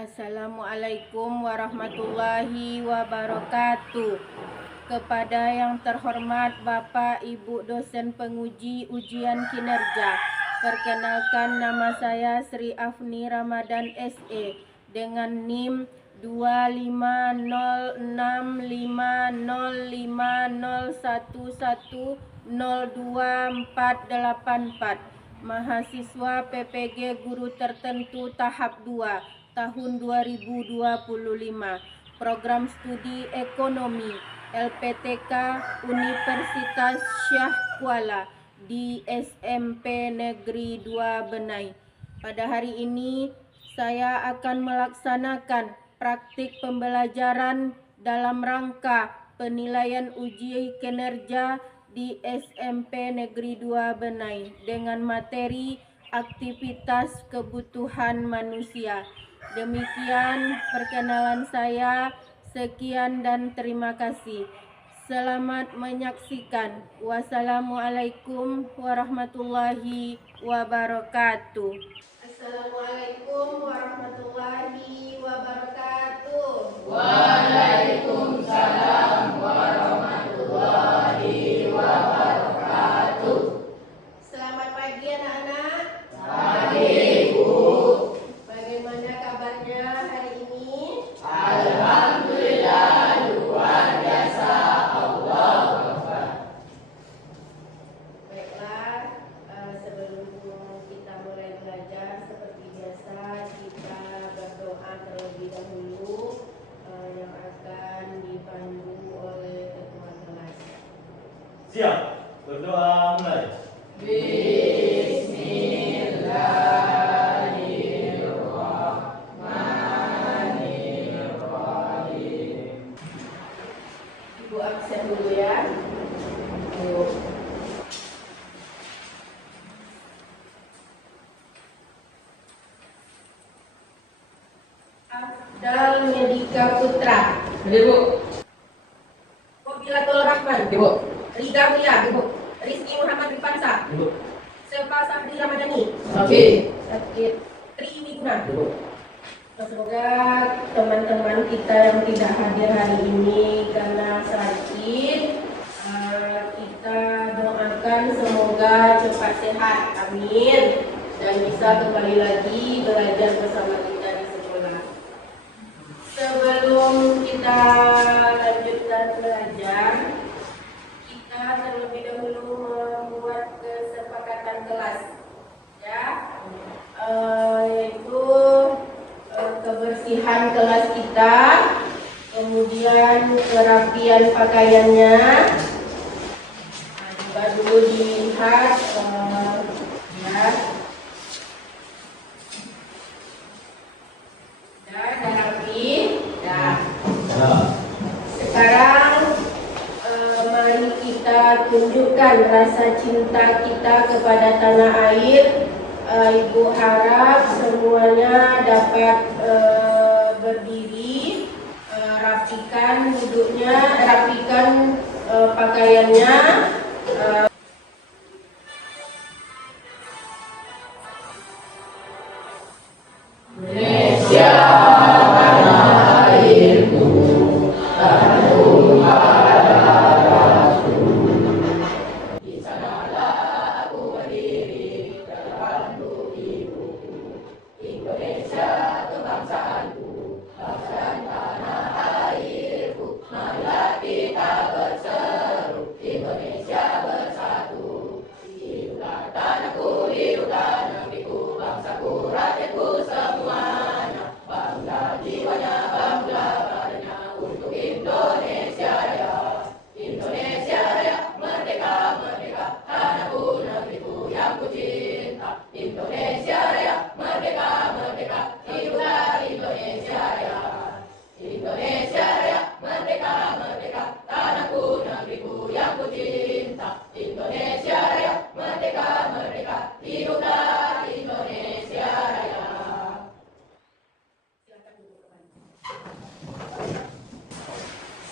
Assalamualaikum warahmatullahi wabarakatuh. Kepada yang terhormat Bapak Ibu dosen penguji ujian kinerja, perkenalkan nama saya Sri Afni Ramadan SE dengan NIM 2505050110244, mahasiswa PPG Guru Tertentu tahap 2 tahun 2025, program studi ekonomi LPTK Universitas Syah Kuala di SMP Negeri 2 Benai. Pada hari ini saya akan melaksanakan praktik pembelajaran dalam rangka penilaian uji kinerja di SMP Negeri 2 Benai dengan materi aktivitas kebutuhan manusia. Demikian perkenalan saya. Sekian dan terima kasih. Selamat menyaksikan. Wassalamualaikum warahmatullahi wabarakatuh. Assalamualaikum warahmatullahi wabarakatuh. Waalaikumsalam warahmatullahi wabarakatuh. Selamat pagi anak-anak. Pagi, Bu. Bagaimana kabarnya hari ini? Alhamdulillah, luar biasa. Allahu Akbar. Baiklah, sebelum kita mulai belajar, seperti biasa kita berdoa terlebih dahulu yang akan dipandu oleh ketua kelas. Siap, berdoa mulai. Bismillahirrahmanirrahim. Ibu absen dulu ya. Afdal Medika Putra, Ibu. Wabillatul Rahman, Ibu. Riga Mulia, Ibu. Rizky Muhammad Rifansa, Ibu. Selva Sahri Ramadhani, Oke. Sakit Tri Wiguna. Ibu. Semoga teman-teman kita yang tidak hadir hari ini karena sakit, kita doakan semoga cepat sehat, amin, dan bisa kembali lagi belajar bersama kita di sekolah. Sebelum kita lanjutkan belajar, kita terlebih dahulu membuat kesepakatan kelas, ya, yaitu kebersihan kelas kita, kemudian kerapian pakaiannya. Coba dulu dilihat, ya. Udah rapi, dah. Sekarang mari kita tunjukkan rasa cinta kita kepada tanah air. Ibu harap semuanya dapat berdiri, rapikan duduknya, rapikan pakaiannya. Indonesia tanah airku, tanahku darahku. Di sanalah aku berdiri terpadu ibuku. Indonesia kebangsaanku, bangsa dan tanah airku. Marilah kita berseru, Indonesia bersatu. Hiduplah tanahku, hiduplah negeriku, bangsaku, rakyatku semuanya. Bangga jiwanya, bangga badannya untuk Indonesia Raya. Indonesia Raya, merdeka, merdeka, tanahku, negeriku yang ku cinta. Indonesia Raya, merdeka, merdeka, hiduplah Indonesia Raya. Indonesia Raya, merdeka, merdeka, tanahku, negeriku yang ku cinta. Indonesia Raya, merdeka, merdeka, hiduplah Indonesia Raya. Silakan duduk kembali.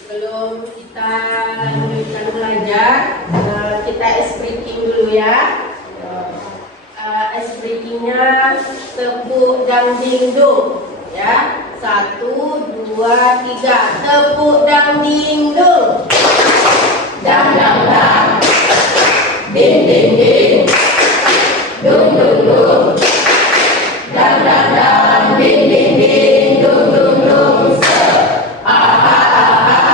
Sebelum kita lanjutkan belajar, kita ice breaking dulu ya. Ice breakingnya tepuk dan dingdung. Ya, 1, 2, 3. Tepuk dang ding dung. Dang dang dang, ding ding ding, dung dung dung. Dang dang dang, ding ding ding, dung dung dung. Aha aha,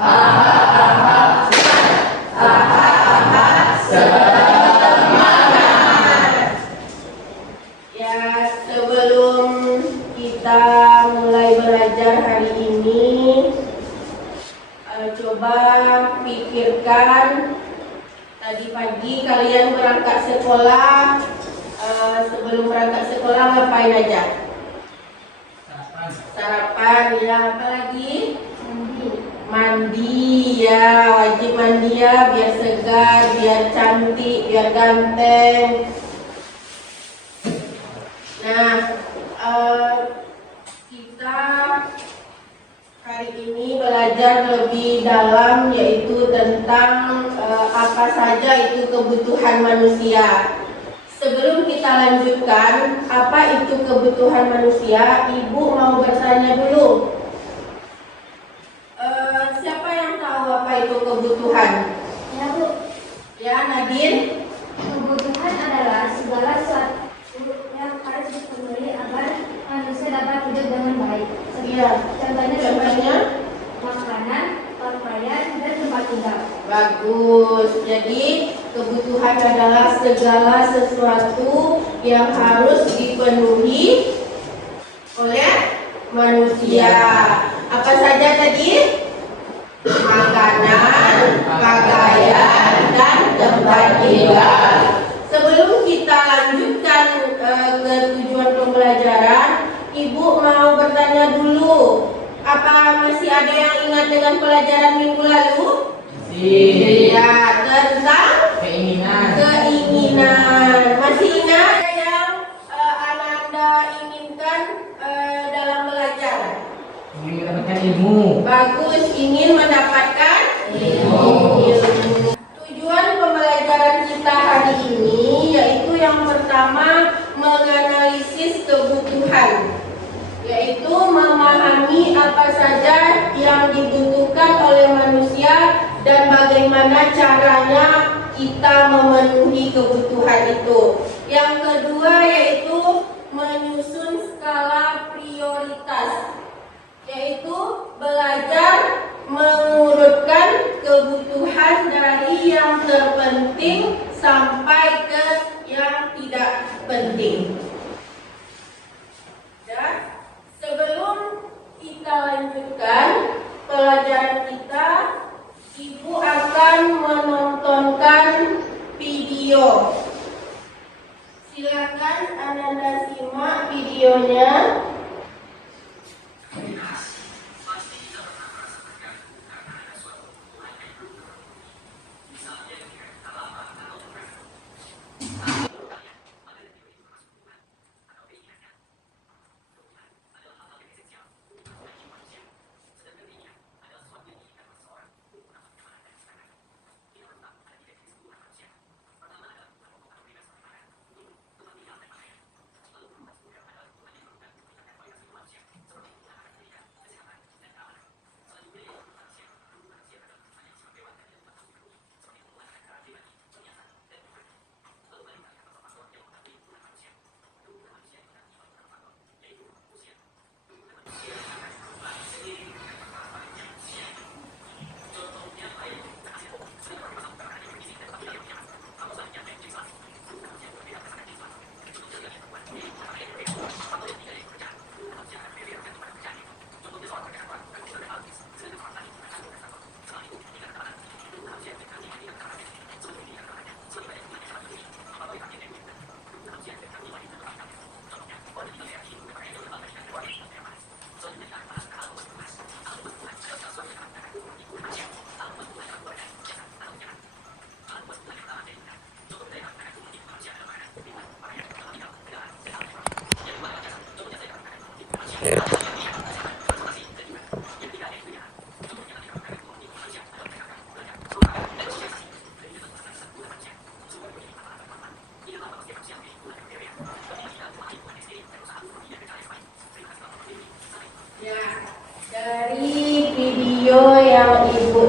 aha aha, aha aha, semangat. Ya, sebelum kita mulai belajar hari ini, coba pikirkan tadi pagi kalian berangkat sekolah. Sebelum berangkat sekolah ngapain aja? Sarapan, ya. Apa lagi? Mandi, ya. Wajib mandi ya, biar segar, biar cantik, biar ganteng. Nah, kita hari ini belajar lebih dalam, yaitu tentang apa saja itu kebutuhan manusia. Sebelum kita lanjutkan, apa itu kebutuhan manusia? Ibu mau bertanya dulu. Siapa yang tahu apa itu kebutuhan? Ya Bu, Ya, Nadine? kebutuhan adalah segala sesuatu yang harus dipenuhi agar manusia dapat hidup dengan baik. Iya. Contohnya Contohnya? makanan, pakaian, dan tempat tinggal. Bagus. Jadi kebutuhan adalah segala sesuatu yang harus dipenuhi oleh manusia. Apa saja tadi? Makanan, pakaian, dan tempat tinggal. Sebelum kita lanjutkan ke tujuan pembelajaran, Ibu mau bertanya dulu. Apa masih ada yang ingat dengan pelajaran minggu lalu? Ya, tentang keinginan. Masih ingat yang Ananda inginkan dalam belajar? Ingin mendapatkan ilmu. Bagus, ingin mendapatkan ilmu. Tujuan pembelajaran kita hari ini yaitu yang pertama menganalisis kebutuhan, yaitu memahami apa saja yang dibutuhkan oleh manusia dan bagaimana caranya kita memenuhi kebutuhan itu. Yang kedua yaitu menyusun skala prioritas, yaitu belajar mengurutkan kebutuhan dari yang terpenting sampai ke yang tidak penting. Dan sebelum kita lanjutkan pelajaran kita, Ibu akan menontonkan video. Silakan Ananda simak videonya.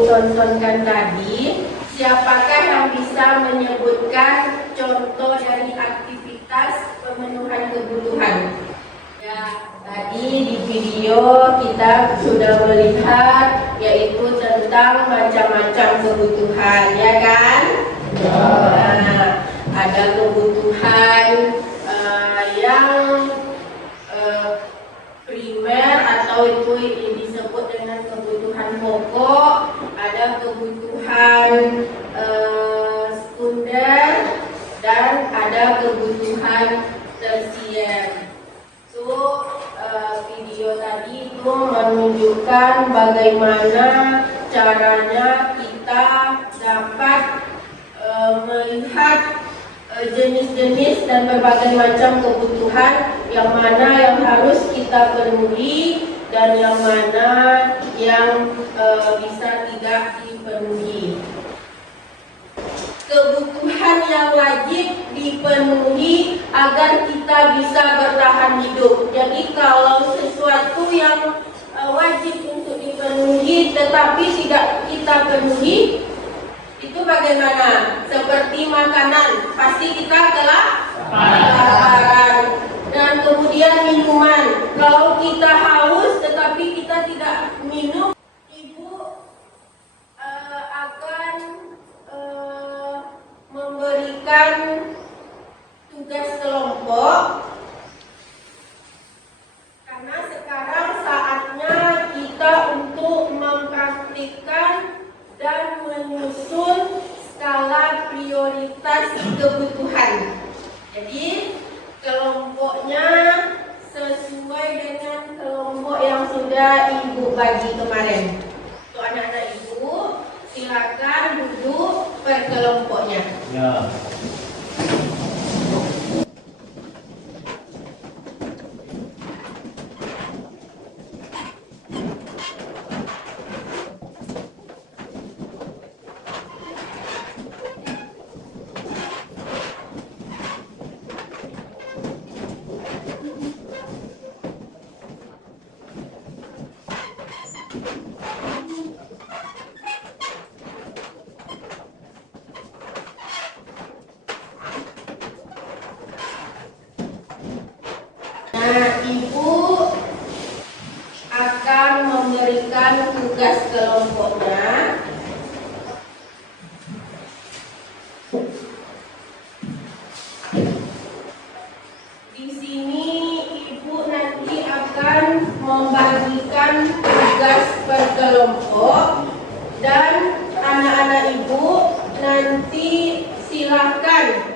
tontonkan tadi, siapakah yang bisa menyebutkan contoh dari aktivitas pemenuhan kebutuhan? Ya, tadi di video kita sudah melihat yaitu tentang macam-macam kebutuhan, ya kan? Nah, ada kebutuhan yang primer atau itu disebut dengan kebutuhan pokok, ada kebutuhan sekunder, dan ada kebutuhan tersier. So, video tadi itu menunjukkan bagaimana caranya kita dapat melihat jenis-jenis dan berbagai macam kebutuhan, yang mana yang harus kita penuhi dan yang mana yang bisa tidak dipenuhi. Kebutuhan yang wajib dipenuhi agar kita bisa bertahan hidup. Jadi kalau sesuatu yang wajib untuk dipenuhi tetapi tidak kita penuhi, itu bagaimana? Seperti makanan, pasti kita kelaparan. Dan kemudian minuman, kalau kita haus tetapi kita tidak minum, ibu akan memberikan tugas kelompok, karena sekarang saatnya kita untuk mempraktikkan dan menyusun skala prioritas kebutuhan. Jadi kelompoknya sesuai dengan kelompok yang sudah ibu bagi kemarin. Untuk anak-anak ibu, silakan duduk per kelompoknya. Ya. Nah, ibu akan memberikan tugas kelompoknya. Di sini ibu nanti akan membagikan tugas per kelompok, dan anak-anak ibu nanti silakan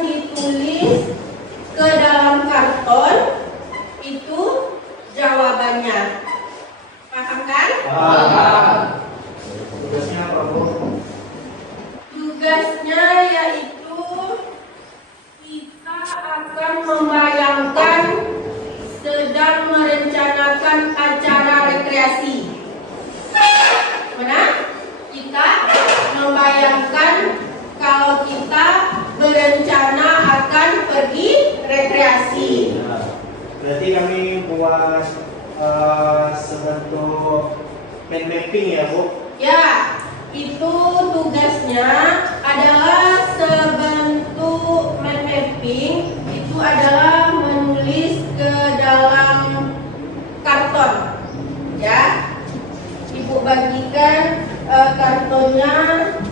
ditulis ke dalam karton itu jawabannya. Paham kan? Paham. Tugasnya apa, Bu? Tugasnya yaitu kita akan membayangkan sedang merencanakan acara rekreasi. Mana? Kita membayangkan kalau kita berencana akan pergi rekreasi. Ya. Berarti kami buat sebentuk mind mapping ya, Bu? Ya, itu tugasnya adalah sebentuk mind mapping. Itu adalah menulis ke dalam karton. Ya, ibu bagikan kartonnya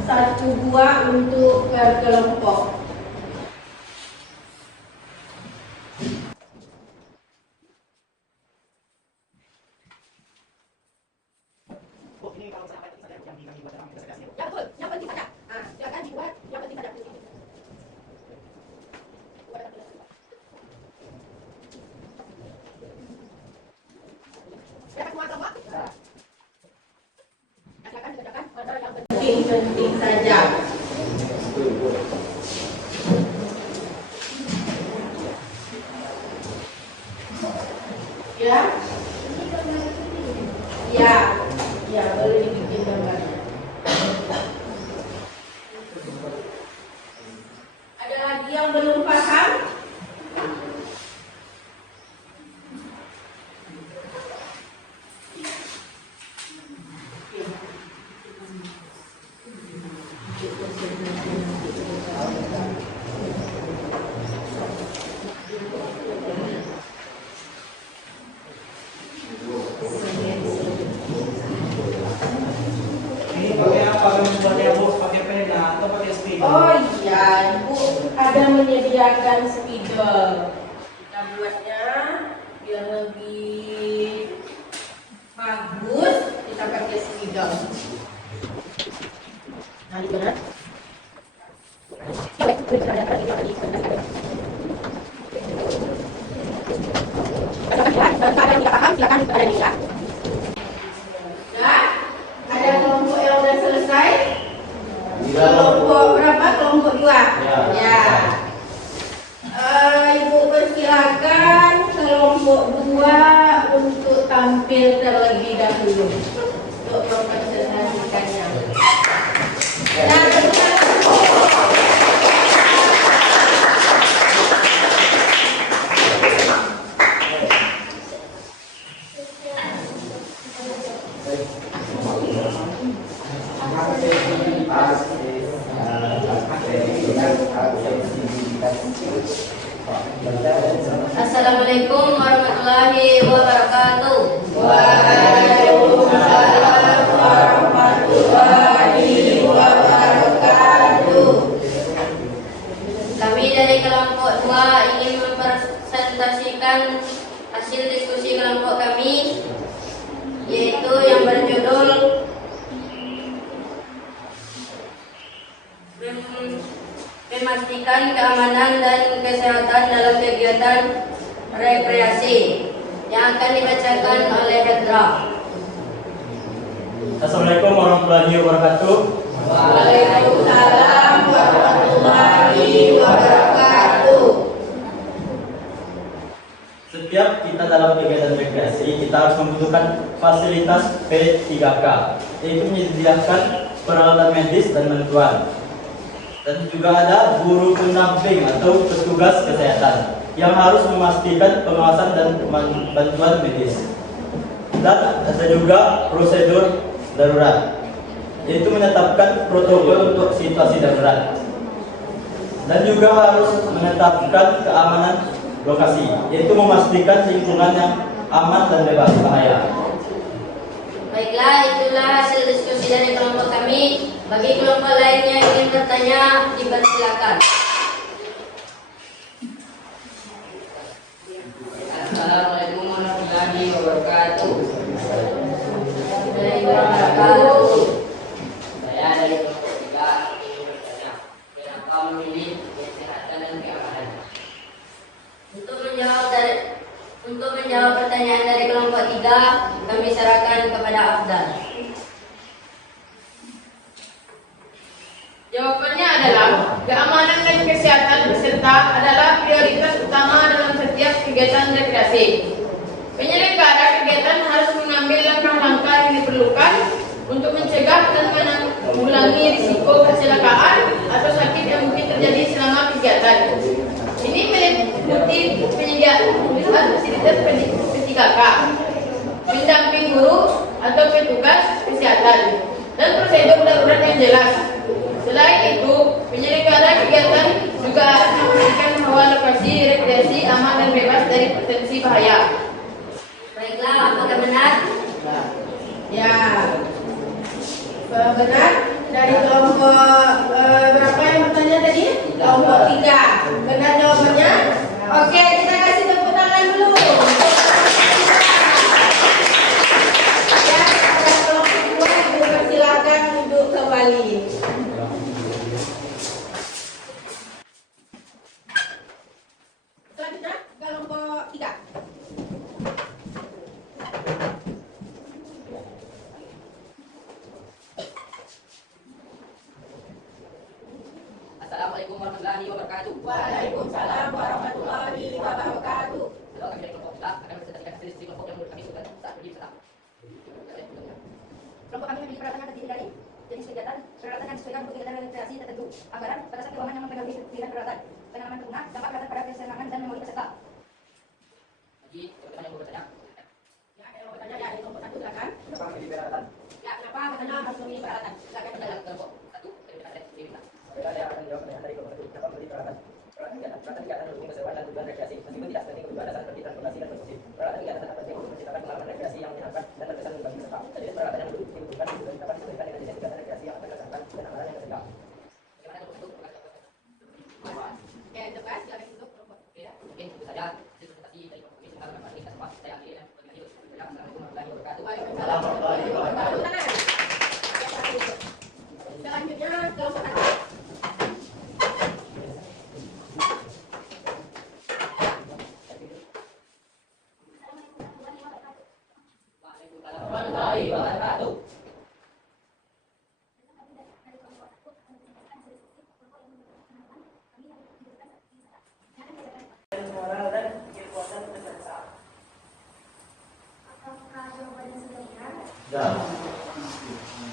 1 buah untuk per kelompok. Ya betul, yang penting saja. Nah, silakan dibuat, yang penting saja. Silakan semua kelompok. Silakan dikerjakan mana yang penting saja. Ya, ya, ya, boleh dibikin gambarnya. Ada lagi yang belum paham? ada menyediakan spidol. Kita buatnya biar lebih bagus, kita pakai spidol. Nah, benar. Nah, ada kelompok yang udah selesai. Kelompok berapa? Kelompok 2. Ya. Ibu persilakan kelompok 2 untuk tampil terlebih dahulu untuk mempresentasikannya. Dan Assalamualaikum warahmatullahi wabarakatuh. Waalaikumsalam warahmatullahi wabarakatuh. Kami dari kelompok 2 ingin mempresentasikan hasil diskusi kelompok kami, yaitu yang berjudul memastikan keamanan dan kesehatan dalam kegiatan rekreasi, yang akan dibacakan oleh Hendra. Assalamualaikum warahmatullahi wabarakatuh. Waalaikumsalam warahmatullahi wabarakatuh. Setiap kita dalam kegiatan rekreasi, kita harus membutuhkan fasilitas P3K, yaitu menyediakan peralatan medis dan bantuan. Dan juga ada guru pendamping atau petugas kesehatan yang harus memastikan pengawasan dan bantuan medis. Dan ada juga prosedur darurat, yaitu menetapkan protokol untuk situasi darurat. Dan juga harus menetapkan keamanan lokasi, yaitu memastikan lingkungan yang aman dan bebas bahaya. Baiklah, itulah hasil diskusi dari kelompok kami. Bagi kelompok lainnya yang ingin bertanya, dipersilakan. Assalamualaikum warahmatullahi wabarakatuh. Saya dari kelompok 3 ingin bertanya, kenapa memilih kesehatan dan keamanan? Untuk menjawab pertanyaan dari kelompok 3, kami serahkan kepada Afdal. Jawabannya adalah keamanan dan kesehatan peserta adalah prioritas utama dalam setiap kegiatan rekreasi. Penyelenggara kegiatan harus mengambil langkah-langkah yang diperlukan untuk mencegah dan menanggulangi risiko kecelakaan atau sakit yang mungkin terjadi selama kegiatan. Ini meliputi penyediaan fasilitas P3K, pendamping guru atau petugas kesehatan, dan prosedur darurat yang jelas. Selain itu, penyelenggara kegiatan juga harus memastikan bahwa lokasi rekreasi aman dan bebas dari potensi bahaya. Baiklah, apakah benar? Ya, benar. Dari kelompok berapa yang bertanya tadi? Kelompok 3. Benar jawabannya? Oke, kita kasih tepuk tangan dulu. Ya, pada kelompok 2 dipersilakan duduk kembali. Selanjutnya kelompok 3. Assalamualaikum warahmatullahi wabarakatuh. Waalaikumsalam warahmatullahi wabarakatuh. Halo, kami dari kelompok 4 akan mempresentasikan hasil diskusi kelompok yang menurut kami sudah saat berdiri bersama. Kelompok kami memiliki peralatan yang terdiri dari jenis kegiatan, peralatan yang disesuaikan untuk kegiatan rekreasi tertentu, anggaran, batasan keuangan yang mempengaruhi pilihan peralatan, penanaman pengguna, dampak peralatan pada kesenangan dan memori peserta. Bagi kebutuhan yang bertanya. Ya, ada yang mau bertanya, ya, di kelompok 1 silakan. Ya, kenapa katanya harus memilih peralatan? Silakan Dalam kelompok 1, kami berada di sini. Saya akan menjawab pertanyaan dari kelompok 1. Kenapa membeli peralatan? Peralatan kegiatan mendukung keseruan dan tujuan rekreasi, meskipun tidak sepenting untuk alasan seperti transportasi dan konsumsi. Peralatan kegiatan sangat penting untuk menciptakan pengalaman rekreasi yang menyenangkan dan berkesan bagi peserta. Jadi peralatan yang dibutuhkan dapat disesuaikan dengan jenis kegiatan rekreasi yang akan dilaksanakan dan amalan yang tersedia. Bagaimana kelompok 1? Tegas, silakan duduk kelompok. Oke, ya. Mungkin itu saja presentasi dari kami. Semoga bermanfaat kita semua. Saya akhiri ya. Assalamualaikum warahmatullahi wabarakatuh. Waalaikumsalam warahmatullahi wabarakatuh. Selanjutnya kelompok A. Waalaikumsalam warahmatullahi wabarakatuh. Moral dan kekuatan peserta. Apakah jawabannya sudah benar? Ya.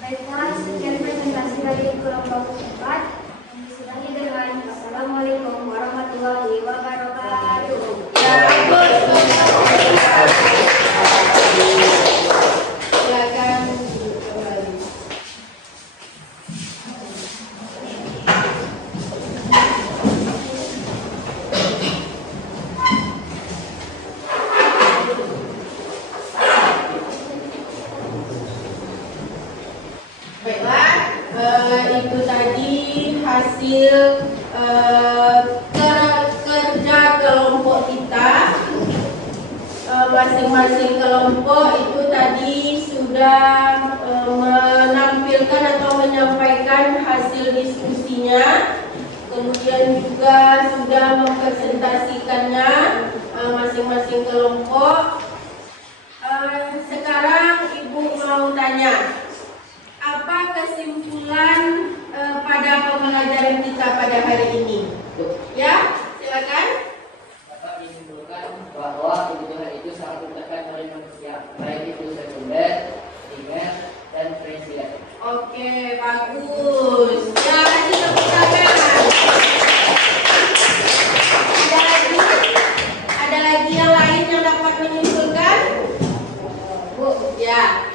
Baiklah, sekian presentasi dari kelompok 4 yang disudahi dengan Assalamualaikum warahmatullahi wabarakatuh. Ya, bagus. Silakan duduk kembali. Baiklah, itu tadi hasil kerja kelompok kita. Masing-masing kelompok itu tadi sudah menampilkan atau menyampaikan hasil diskusinya, kemudian juga sudah mempresentasikannya masing-masing kelompok. Sekarang Ibu mau tanya, apa kesimpulan pada pembelajaran kita pada hari ini? Ya, silakan. Dapat disimpulkan bahwa kebutuhan itu sangat dibutuhkan oleh manusia, baik itu sekunder, primer, dan tersier. Oke, bagus. Ya, kasih tepuk tangan. Ada lagi yang lain yang dapat menyimpulkan? Bu, ya.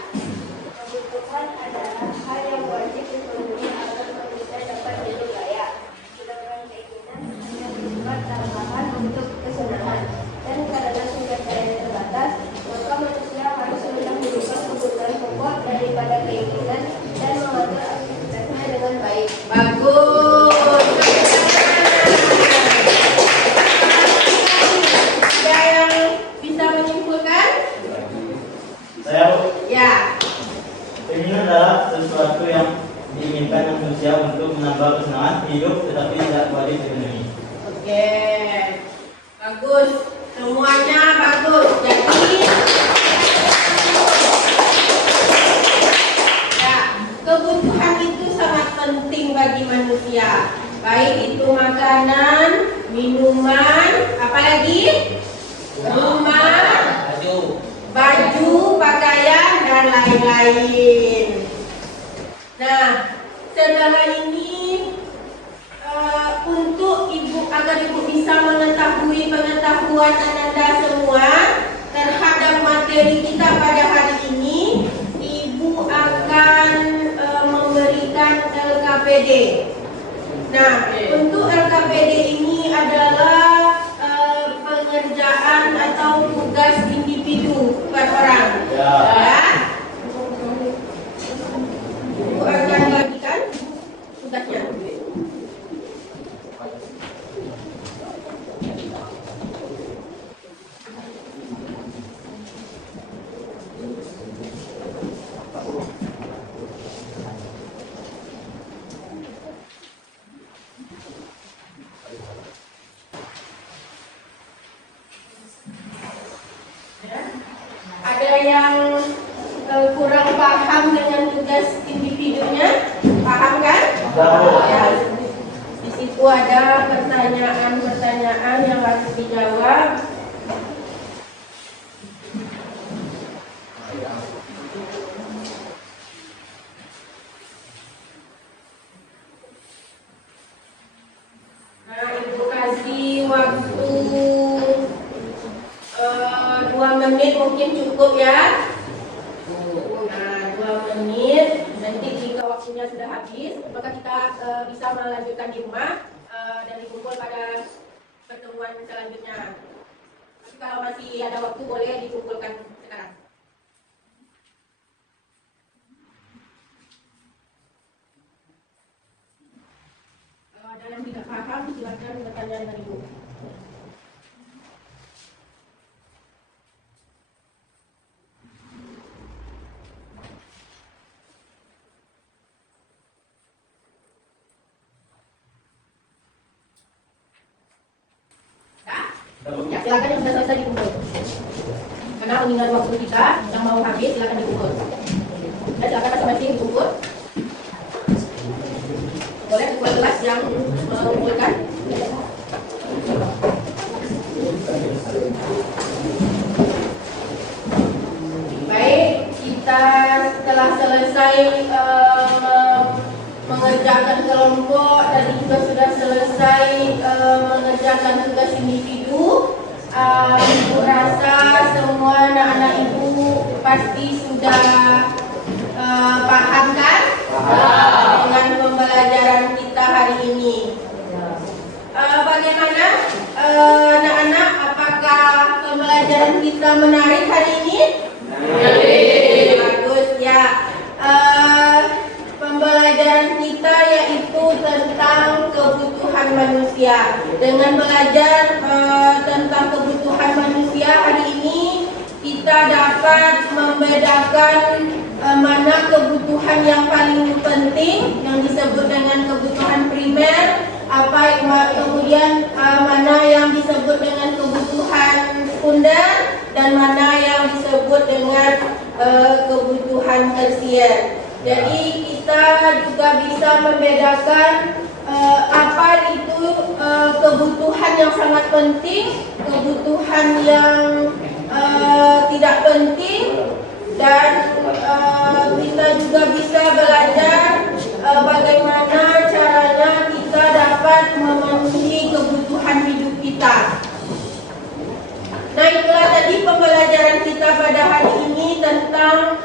Kebutuhan adalah hal yang wajib dipenuhi agar manusia dapat hidup layak. Sedangkan keinginan hanya bersifat tambahan untuk kesenangan. Dan karena sumber daya terbatas, maka manusia harus mendahulukan kebutuhan pokok daripada keinginan dan mengatur aktivitasnya dengan baik. Bagus. Ada yang bisa menyimpulkan? Saya Ya. keinginan adalah sesuatu yang diinginkan manusia untuk menambah kesenangan hidup, tetapi tidak wajib dipenuhi. Oke. Bagus. Semuanya bagus. Jadi ya, kebutuhan itu sangat penting bagi manusia. Baik itu makanan, minuman, apalagi rumah, baju, pakaian, dan lain-lain. Nah, setelah ini untuk ibu, agar ibu bisa mengetahui pengetahuan Anda semua terhadap materi kita pada hari ini, ibu akan memberikan LKPD. Nah, untuk LKPD ini adalah pengerjaan atau tugas individu per orang. Ya. Ya. Ibu akan bagikan tugasnya. Ada yang kurang paham dengan tugas individunya? Paham kan? Tahu. Ya. Di situ ada pertanyaan-pertanyaan yang harus dijawab. Nah, ibu kasih waktu 2 menit mungkin cukup ya. Nah, 2 menit. Nanti jika waktunya sudah habis, maka kita bisa melanjutkan di rumah dan dikumpul pada pertemuan selanjutnya. Tapi kalau masih ada waktu boleh dikumpulkan sekarang. Kalau ada yang tidak paham, silakan bertanya dengan Ibu. Ya, silakan yang sudah selesai dikumpul. Karena mengingat waktu kita yang mau habis, silakan dikumpul. Ya, silakan masing-masing dikumpul. Boleh ketua kelas yang mengumpulkan. Baik, kita telah selesai mengerjakan kelompok dan juga sudah selesai mengerjakan tugas individu. Ibu rasa semua anak-anak ibu pasti sudah paham kan dengan pembelajaran kita hari ini. Bagaimana anak-anak, apakah pembelajaran kita menarik hari ini? Menarik. Bagus ya. Pembelajaran kita yaitu tentang kebutuhan manusia. Dengan belajar tentang kebutuhan manusia hari ini, kita dapat membedakan mana kebutuhan yang paling penting yang disebut dengan kebutuhan primer, kemudian mana yang disebut dengan kebutuhan sekunder, dan mana yang disebut dengan kebutuhan tersier. Jadi kita juga bisa membedakan apa itu kebutuhan yang sangat penting, kebutuhan yang tidak penting, dan kita juga bisa belajar bagaimana caranya kita dapat memenuhi kebutuhan hidup kita. Nah, itulah tadi pembelajaran kita pada hari ini tentang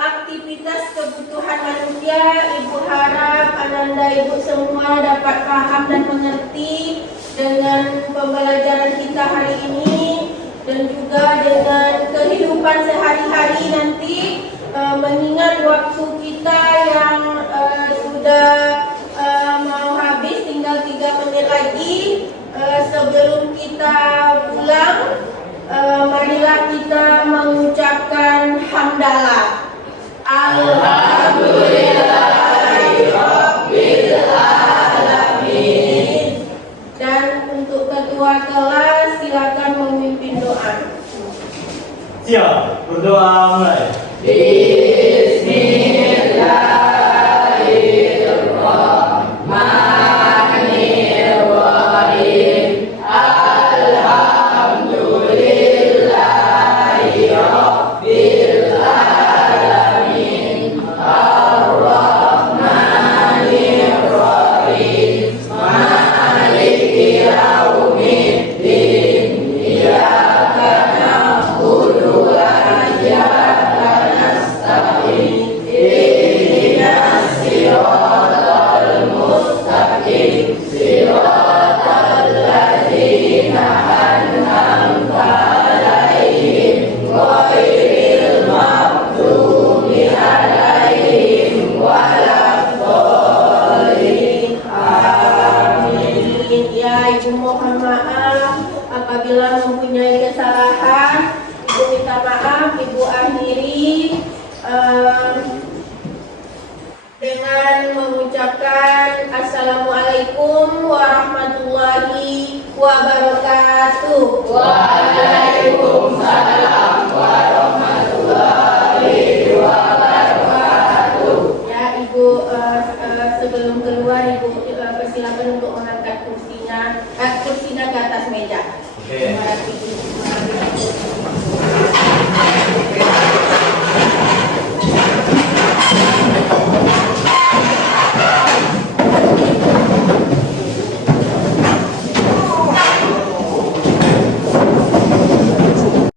aktivitas kebutuhan manusia. Ibu harap Ananda ibu semua dapat paham dan mengerti dengan pembelajaran kita hari ini, dan juga dengan kehidupan sehari-hari nanti, mengingat waktu kita yang sudah mau habis, tinggal 3 menit lagi sebelum kita pulang. Marilah kita mengucapkan hamdalah. Alhamdulillahirabbil alamin. Dan untuk ketua kelas silakan memimpin doa. Siap, berdoa mulai. Bismillahirrahmanirrahim. Alhamdulillahirabbil alamin. Ar-Rahmanirrahim. Maliki yaumiddin. Iyyaka na'budu wa iyyaka nasta'in. Ihdinas siratal mustaqim. Siratal ladzina an'amta 'alaihim ghairil maghdubi 'alaihim waladdallin. Amin. Ya, Ibu mohon maaf apabila mempunyai kesalahan. Ibu minta maaf. Ibu akhiri dengan mengucapkan Assalamualaikum warahmatullahi wabarakatuh. Waalaikumsalam warahmatullahi wabarakatuh. Ya, Ibu sebelum keluar Ibu persilakan untuk mengangkat kursinya ke atas meja. Oke. Terima kasih.